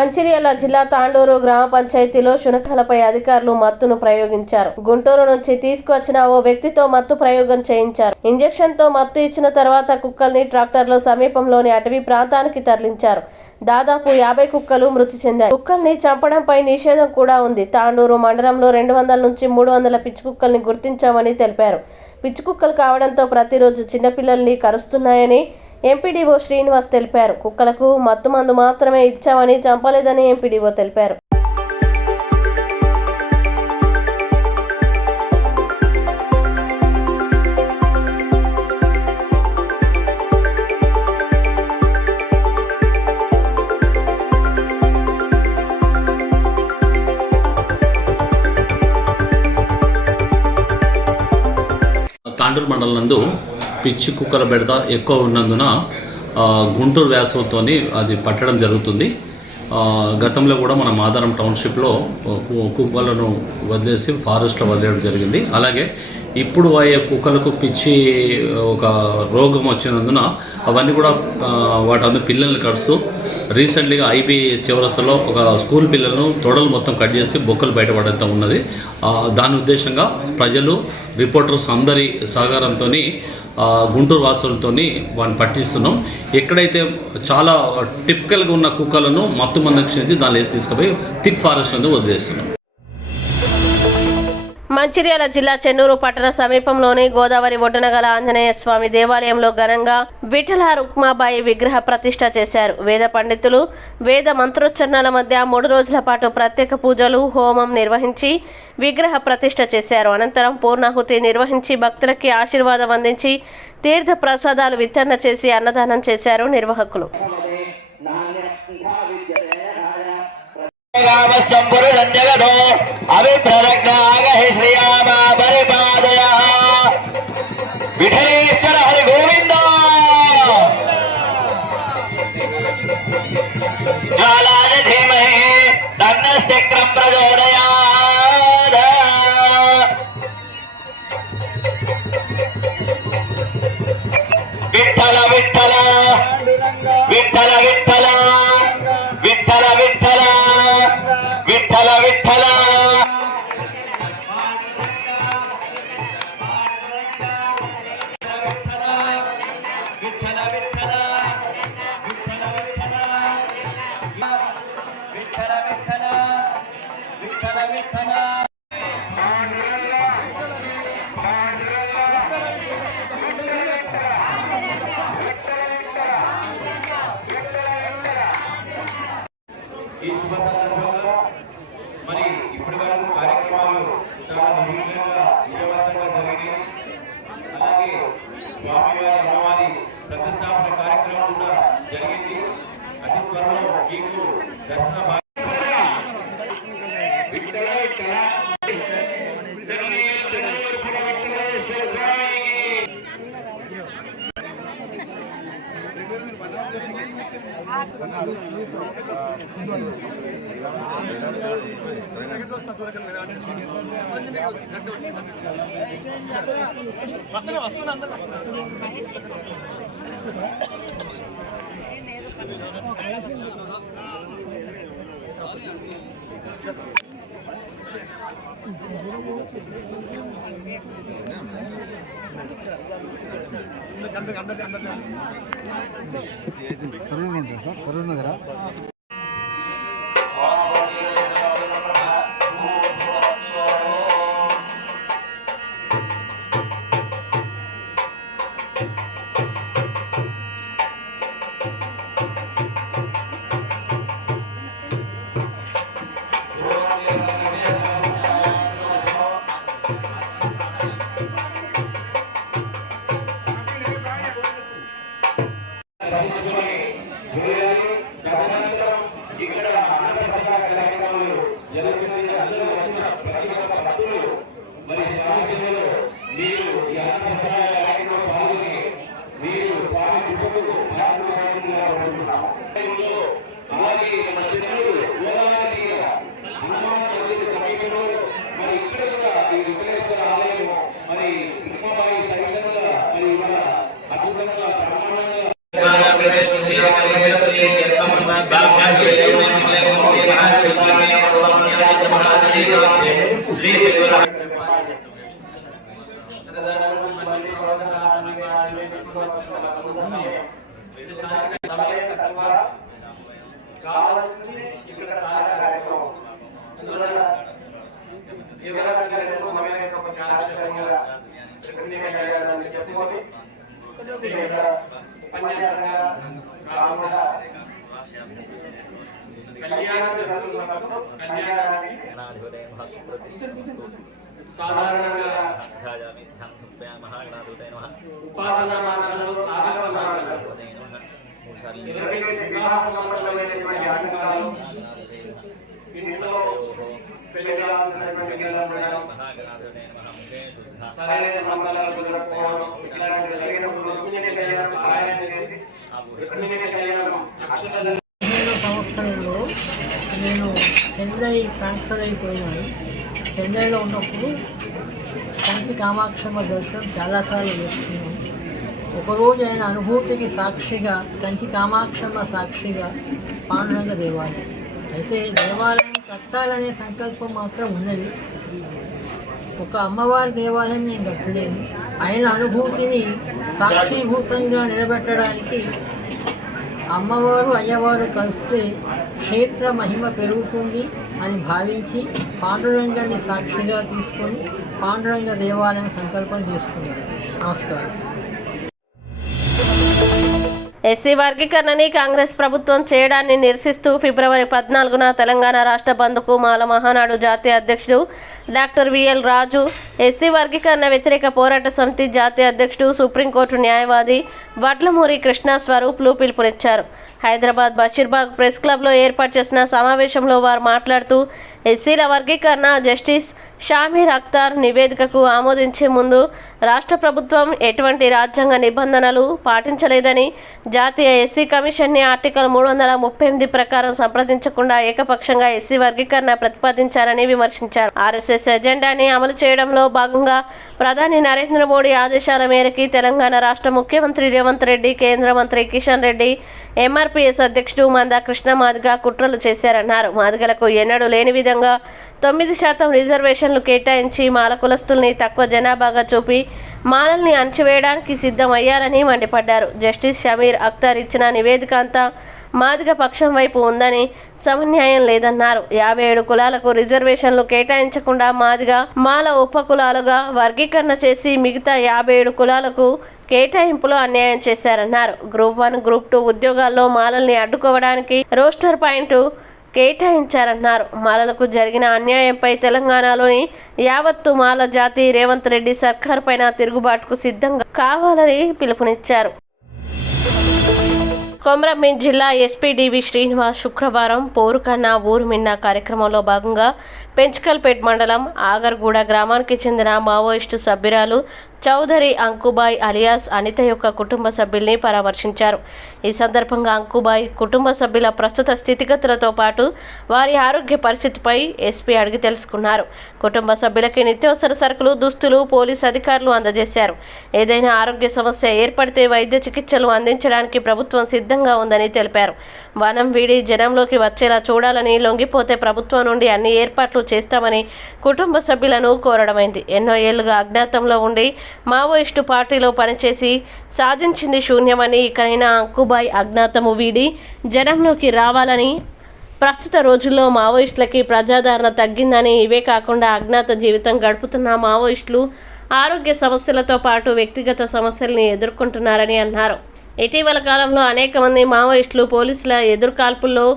మంచిర్యాల జిల్లా తాండూరు గ్రామ పంచాయతీలో శునకాలపై అధికారులు మత్తును ప్రయోగించారు. గుంటూరు నుంచి తీసుకువచ్చిన ఓ వ్యక్తితో మత్తు ప్రయోగం చేయించారు. ఇంజెక్షన్ తో మత్తు ఇచ్చిన తర్వాత కుక్కల్ని ట్రాక్టర్లో సమీపంలోని అటవీ ప్రాంతానికి తరలించారు. దాదాపు 50 కుక్కలు మృతి చెందాయి. కుక్కల్ని చంపడంపై నిషేధం కూడా ఉంది. తాండూరు మండలంలో 200 నుంచి 300 పిచ్చి కుక్కల్ని గుర్తించామని తెలిపారు. పిచ్చి కుక్కలు కావడంతో ప్రతిరోజు చిన్నపిల్లల్ని కరుస్తున్నాయని ఎంపీడీఓ శ్రీనివాస్ తెలిపారు. కుక్కలకు మత్తు మందు మాత్రమే ఇచ్చామని చంపలేదని ఎంపీడీఓ తెలిపారు. తాండూరు మండలం నందు పిచ్చి కుక్కల బెడద ఎక్కువ ఉన్నందున గుంటూరు వ్యాసంతో అది పట్టడం జరుగుతుంది. గతంలో కూడా మన మాదారం టౌన్షిప్లో కుక్కలను వదిలేసి ఫారెస్ట్లో వదిలేయడం జరిగింది. అలాగే ఇప్పుడు అయ్యే కుక్కలకు పిచ్చి ఒక రోగం వచ్చినందున అవన్నీ కూడా వాటి పిల్లల్ని కడుస్తూ రీసెంట్లీగా ఐబీ చివరసలో ఒక స్కూల్ పిల్లలను తొడలు మొత్తం కట్ చేసి బొక్కలు బయటపడంతో ఉన్నది. దాని ఉద్దేశంగా ప్రజలు రిపోర్టర్స్ అందరి సహకారంతో గుంటూరు వాసులతో వాడిని పట్టిస్తున్నాం. ఎక్కడైతే చాలా టిపికల్గా ఉన్న కుక్కలను మత్తు మందక్షించి దాన్ని తీసుకుపోయి థిక్ ఫారెస్ట్ అనేది వదిలేస్తున్నాం. మంచిర్యాల జిల్లా చెన్నూరు పట్టణ సమీపంలోని గోదావరి ఒడ్డున గల ఆంజనేయ స్వామి దేవాలయంలో ఘనంగా విఠల రుక్మాబాయి విగ్రహ ప్రతిష్ఠ చేశారు. వేద పండితులు వేద మంత్రోచ్చరణల మధ్య 3 రోజుల పాటు ప్రత్యేక పూజలు హోమం నిర్వహించి విగ్రహ ప్రతిష్ఠ చేశారు. అనంతరం పూర్ణాహుతి నిర్వహించి భక్తులకి ఆశీర్వాదం అందించి తీర్థ ప్రసాదాలు వితరణ చేసి అన్నదానం చేశారు నిర్వాహకులు. విఠలేశ్వర హరి గోవింద జ్వాలాయ ధీమహి తన్నశ్చక్రం ప్రచోదయాత్. విఠల విఠల విఠల విఠల విఠల విఠల విఠల విఠల ఈ శుభ సందర్భంగా మరి ఇప్పటి వరకు కార్యక్రమాలు చాలా నిర్విఘ్నంగా విజయవంతంగా జరిగాయి. అలాగే స్వామివారి అమ్మవారి ప్రతిష్టాపన కార్యక్రమం కూడా జరిగింది. అతి త్వరలో మీకు దర్శన ఇక్కడ అన్నప్రసాద కార్యక్రమాలు జరుగుతుంది. అందరూ వచ్చిన ప్రతి ఒక్క భక్తులు మరి స్వామి సేవలో మీరు ఈ అన్నప్రసాద కార్యక్రమం పాల్గొని మీరు స్వామి కృపకు పాల్గొనాలని కోరుకుంటున్నాం. అలాగే మన చెన్నూరు గోదావరి హనుమాన్ మందిర సమీపంలో మరి ఇక్కడ కూడా ఈ విఘ్నేశ్వర ఆలయం మరి రుక్మాబాయి సైతంగా మరి ఇవాళ అద్భుతంగా బ్రహ్మాండంగా ఇది సమయం తక్కువ కావాల్సింది ఇక్కడ చాలా కార్యక్రమం అందువల్ల ఎవరైనా ఒక కార్యక్రమంగా చెప్పుకొని ఉపన్యాసంగా కాకుండా కళ్యాణం జరుగుతున్నప్పుడు కళ్యాణానికి సాధారణంగా ఉపాసనా మార్గంలో ఆగమ మార్గంలో ఎవరికైతే వివాహ సంబంధమైనటువంటి ఆటంకాలు ఇంట్లో పెళ్లి కావాల్సినటువంటి పిల్లలు ఉండడం సరైన సంబంధాలు కుదరకపోవడం ఇట్లాంటి జరిగినప్పుడు రుక్మిణి కళ్యాణం పారాయణ చేసి రుక్మిణి కళ్యాణం అక్షర సంవత్సరంలో నేను చెన్నై ట్రాన్స్ఫర్ అయిపోయినాను. చెన్నైలో ఉన్నప్పుడు కంచి కామాక్షమ్మ దర్శనం చాలాసార్లు చేసుకున్నాను. ఒకరోజు ఆయన అనుభూతికి సాక్షిగా కంచి కామాక్షమ్మ సాక్షిగా పాండురంగ దేవాలయం అయితే దేవాలయం కట్టాలనే సంకల్పం మాత్రం ఉన్నది. ఒక అమ్మవారి దేవాలయం నేను కట్టలేను. ఆయన అనుభూతిని సాక్షిభూతంగా నిలబెట్టడానికి అమ్మవారు అయ్యవారు కలిస్తే క్షేత్ర మహిమ పెరుగుతుంది అని భావించి పాండురంగాన్ని సాక్షిగా తీసుకొని పాండురంగ దేవాలయం సంకల్పం చేసుకున్నారు. నమస్కారం. ఎస్సీ వర్గీకరణని కాంగ్రెస్ ప్రభుత్వం చేయడాన్ని నిరసిస్తూ ఫిబ్రవరి 14న తెలంగాణ రాష్ట్ర బంద్కు మాల మహానాడు జాతీయ అధ్యక్షుడు డాక్టర్ విఎల్ రాజు, ఎస్సీ వర్గీకరణ వ్యతిరేక పోరాట సమితి జాతీయ అధ్యక్షుడు సుప్రీంకోర్టు న్యాయవాది వడ్లమూరి కృష్ణ స్వరూప్లు పిలుపునిచ్చారు. హైదరాబాద్ బషీర్బాగ్ ప్రెస్ క్లబ్లో ఏర్పాటు చేసిన సమావేశంలో వారు మాట్లాడుతూ ఎస్సీల వర్గీకరణ జస్టిస్ షామీర్ అఖ్తార్ నివేదికకు ఆమోదించే ముందు రాష్ట్ర ప్రభుత్వం ఎటువంటి రాజ్యాంగ నిబంధనలు పాటించలేదని, జాతీయ ఎస్సీ కమిషన్ని ఆర్టికల్ 338 ప్రకారం సంప్రదించకుండా ఏకపక్షంగా ఎస్సీ వర్గీకరణ ప్రతిపాదించారని విమర్శించారు. ఆర్ఎస్ఎస్ ఎజెండాని అమలు చేయడంలో భాగంగా ప్రధాని నరేంద్ర మోడీ ఆదేశాల మేరకు తెలంగాణ రాష్ట్ర ముఖ్యమంత్రి రేవంత్ రెడ్డి, కేంద్ర మంత్రి కిషన్ రెడ్డి, ఎంఆర్పీఎస్ అధ్యక్షుడు మందా కృష్ణ మాదిగ కుట్రలు చేశారన్నారు. మాదిగలకు ఎన్నడూ లేని విధంగా 9% రిజర్వేషన్లు కేటాయించి మాల కులస్తుల్ని తక్కువ జనాభాగా చూపి మాలల్ని అణచివేయడానికి సిద్ధమయ్యారని మండిపడ్డారు. జస్టిస్ షమీర్ అఖ్తార్ ఇచ్చిన నివేదిక అంతా మాదిగ పక్షం వైపు ఉందని, సమన్యాయం లేదన్నారు. 57 కులాలకు రిజర్వేషన్లు కేటాయించకుండా మాదిగ మాల ఉపకులాలుగా వర్గీకరణ చేసి మిగతా 57 కులాలకు కేటాయింపులో అన్యాయం చేశారన్నారు. గ్రూప్ 1, గ్రూప్ 2 ఉద్యోగాల్లో మాలల్ని అడ్డుకోవడానికి రోస్టర్ పాయింట్ కేటాయించారన్నారు. మాలలకు జరిగిన అన్యాయంపై తెలంగాణలోని యావత్తు మాల జాతి రేవంత్ రెడ్డి సర్కార్ పైన తిరుగుబాటుకు సిద్ధంగా కావాలని పిలుపునిచ్చారు. కొమరంభీం జిల్లా ఎస్పీ డివి శ్రీనివాస్ శుక్రవారం పోరుకన్నా ఊరు మిన్న కార్యక్రమంలో భాగంగా పెంచకల్పేట్ మండలం ఆగర్గూడ గ్రామానికి చెందిన మావోయిస్టు సభ్యురాలు చౌదరి అంకుబాయ్ అలియాస్ అనిత యొక్క కుటుంబ సభ్యుల్ని పరామర్శించారు. ఈ సందర్భంగా అంకుబాయ్ కుటుంబ సభ్యుల ప్రస్తుత స్థితిగతులతో పాటు వారి ఆరోగ్య పరిస్థితిపై ఎస్పీ అడిగి తెలుసుకున్నారు. కుటుంబ సభ్యులకి నిత్యావసర సరుకులు, దుస్తులు పోలీసు అధికారులు అందజేశారు. ఏదైనా ఆరోగ్య సమస్య ఏర్పడితే వైద్య చికిత్సలు అందించడానికి ప్రభుత్వం సిద్ధంగా ఉందని తెలిపారు. వనం వీడి జనంలోకి వచ్చేలా చూడాలని, లొంగిపోతే ప్రభుత్వం నుండి అన్ని ఏర్పాట్లు చేస్తామని కుటుంబ సభ్యులను కోరడమైంది. ఎన్నో ఏళ్లుగా అజ్ఞాతంలో ఉండి మావోయిస్టు పార్టీలో పనిచేసి సాధించింది శూన్యమని, ఇకనైనా అంకుబాయ్ అజ్ఞాతము వీడి జనంలోకి రావాలని, ప్రస్తుత రోజుల్లో మావోయిస్టులకి ప్రజాదరణ తగ్గిందని, ఇవే కాకుండా అజ్ఞాత జీవితం గడుపుతున్న మావోయిస్టులు ఆరోగ్య సమస్యలతో పాటు వ్యక్తిగత సమస్యల్ని ఎదుర్కొంటున్నారని అన్నారు. ఇటీవల కాలంలో అనేక మంది మావోయిస్టులు పోలీసుల ఎదురుకాల్పుల్లో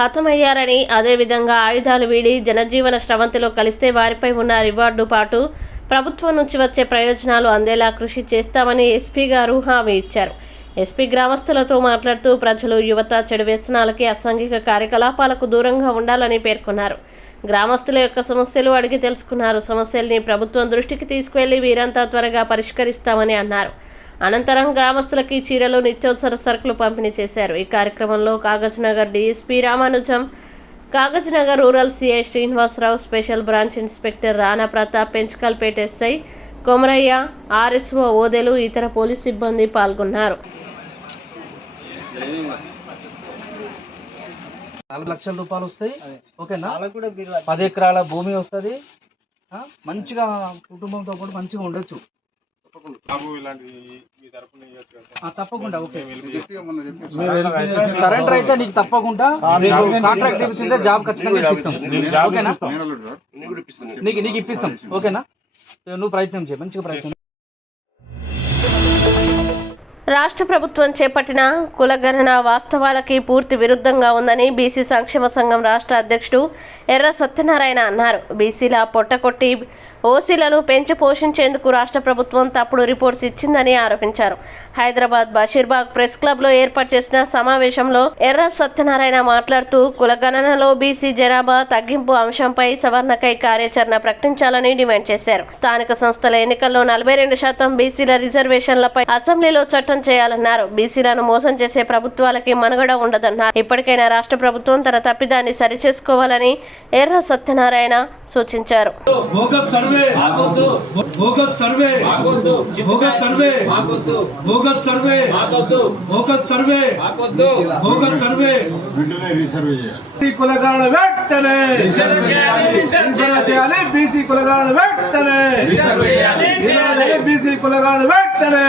హతమయ్యారని, అదేవిధంగా ఆయుధాలు వీడి జనజీవన స్రవంతిలో కలిస్తే వారిపై ఉన్న రివార్డు పాటు ప్రభుత్వం నుంచి వచ్చే ప్రయోజనాలు అందేలా కృషి చేస్తామని ఎస్పీ గారు హామీ ఇచ్చారు. ఎస్పీ గ్రామస్తులతో మాట్లాడుతూ ప్రజలు, యువత చెడు వ్యసనాలకి, అసాంఘిక కార్యకలాపాలకు దూరంగా ఉండాలని పేర్కొన్నారు. గ్రామస్తుల యొక్క సమస్యలు అడిగి తెలుసుకున్నారు. సమస్యల్ని ప్రభుత్వం దృష్టికి తీసుకువెళ్లి వీరంతా త్వరగా పరిష్కరిస్తామని అన్నారు. అనంతరం గ్రామస్తులకి చీరలు, నిత్యావసర సరుకులు పంపిణీ చేశారు. ఈ కార్యక్రమంలో Kagaznagar DSP Ramanujam, Kagaznagar rural CI Srinivasarao, special branch inspector Rana Pratap, Penchikalpet SI Komaraiah, RSO Odelu, ఇతర పోలీస్ సిబ్బంది పాల్గొన్నారు. 4 లక్షల రూపాయలు వస్తాయి. ఓకేనా? 10 ఎకరాల భూమి వస్తుంది. మంచిగా కుటుంబంతో పాటు మంచిగా ఉండొచ్చు. తప్పకుండా ఓకే సరెండర్ అయితే నీకు తప్పకుండా కాంట్రాక్ట్ ఇప్పిస్తుంటే జాబ్ ఖచ్చితంగా ఇప్పిస్తాం ఓకేనా నీకు ఇప్పిస్తాం ఓకేనా నువ్వు ప్రయత్నం చేయి మంచిగా ప్రయత్నం. రాష్ట్ర ప్రభుత్వం చేపట్టిన కులగణన వాస్తవాలకి పూర్తి విరుద్ధంగా ఉందని బీసీ సంక్షేమ సంఘం రాష్ట్ర అధ్యక్షుడు ఎర్ర సత్యనారాయణ అన్నారు. బీసీల పొట్టకొట్టి ఓసీలను పెంచి పోషించేందుకు రాష్ట్ర ప్రభుత్వం తప్పుడు రిపోర్ట్స్ ఇచ్చిందని ఆరోపించారు. హైదరాబాద్ బషీర్బాగ్ ప్రెస్ క్లబ్లో ఏర్పాటు చేసిన సమావేశంలో ఎర్ర సత్యనారాయణ మాట్లాడుతూ కులగణనలో బీసీ జనాభా తగ్గింపు అంశంపై సవరణకై కార్యాచరణ ప్రకటించాలని డిమాండ్ చేశారు. స్థానిక సంస్థల ఎన్నికల్లో 42% బీసీల రిజర్వేషన్లపై అసెంబ్లీలో చట్టం చేయాలన్నారు. బీసీలను మోసం చేసే ప్రభుత్వాలకి మనుగడ ఉండదన్నారు. ఇప్పటికైనా రాష్ట్ర ప్రభుత్వం తన తప్పిదాన్ని సరిచేసుకోవాలని ఎర్ర సత్యనారాయణ సూచించారు. Bogus survey bogus survey bogus survey bogus survey bogus survey bogus survey కులగణన వెంటనే చేయాలి. బీసీ కులగణన వెంటనే బీసీ కులగణన వెంటనే